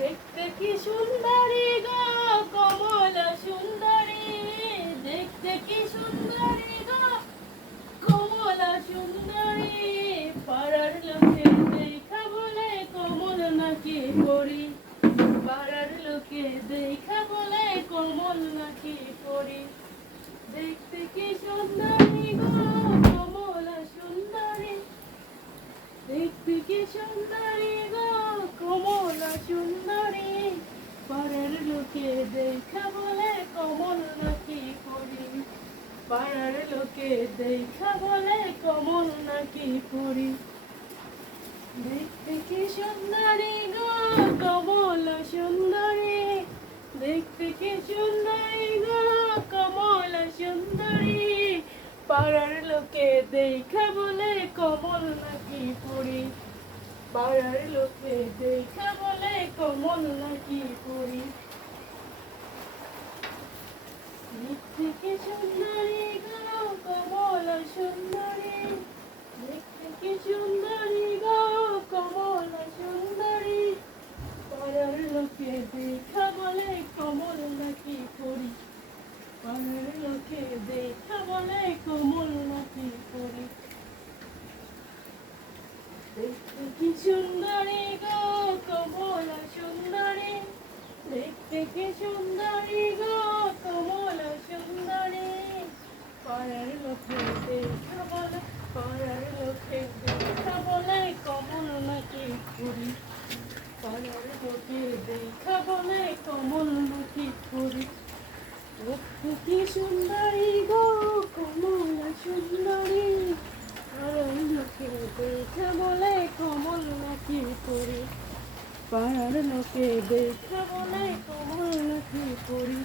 দেখতে কি সুন্দরী গো, কমলা সুন্দরী। দেখতে কি সুন্দরী গো, কমলা সুন্দরী। পাড়ার লোকে দেখা বলে কমল নাকি পরি। পাড়ার লোকে দেখা বলে কমল নাকি পরি। দেখতে কি সুন্দরী গো, কমলা সুন্দরী। দেখতে কি সুন্দরী সুন্দরী পাড়ার লোকে দেখা বলে কমল নাকি পরি। পাড়ার লোকে দেখা বলে কমল নাকি পরি। দেখতে কি সুন্দরী গো, কমলা সুন্দরী। দেখতে কি সুন্দরী গো, কমলা সুন্দরী। পাড়ার লোকে দেখা বলে কমল নাকি পড়ি পাড়ার লোকে দেখা বলে কমল নাকি পড়ি দেখতে কি সুন্দরী গো কমলা সুন্দরী দেখতে কি সুন্দরী গো কমলা সুন্দরী পাড়ার লোকে দেখা বলে কমল নাকি পড়ি পাড়ার লোকে দেখা বলে কমল নাকি পড়ি দেখতে কি সুন্দরী গো, কমলা সুন্দরী। দেখতে কি সুন্দরী গো, কমলা সুন্দরী। পাড়ার লোকে দেখা বলে, পাড়ার লোকে দেখা বলে, কমল নাকি পড়ি পাড়ার লোকে দেখা বলে, কমল নাকি পড়ি দেখতে কি সুন্দরী গো কমলা সুন্দরী পাড়ার লোকে দেখা বলে কমল নাকি পাড়ার লোকে দেখা নাই তোমার পড়ি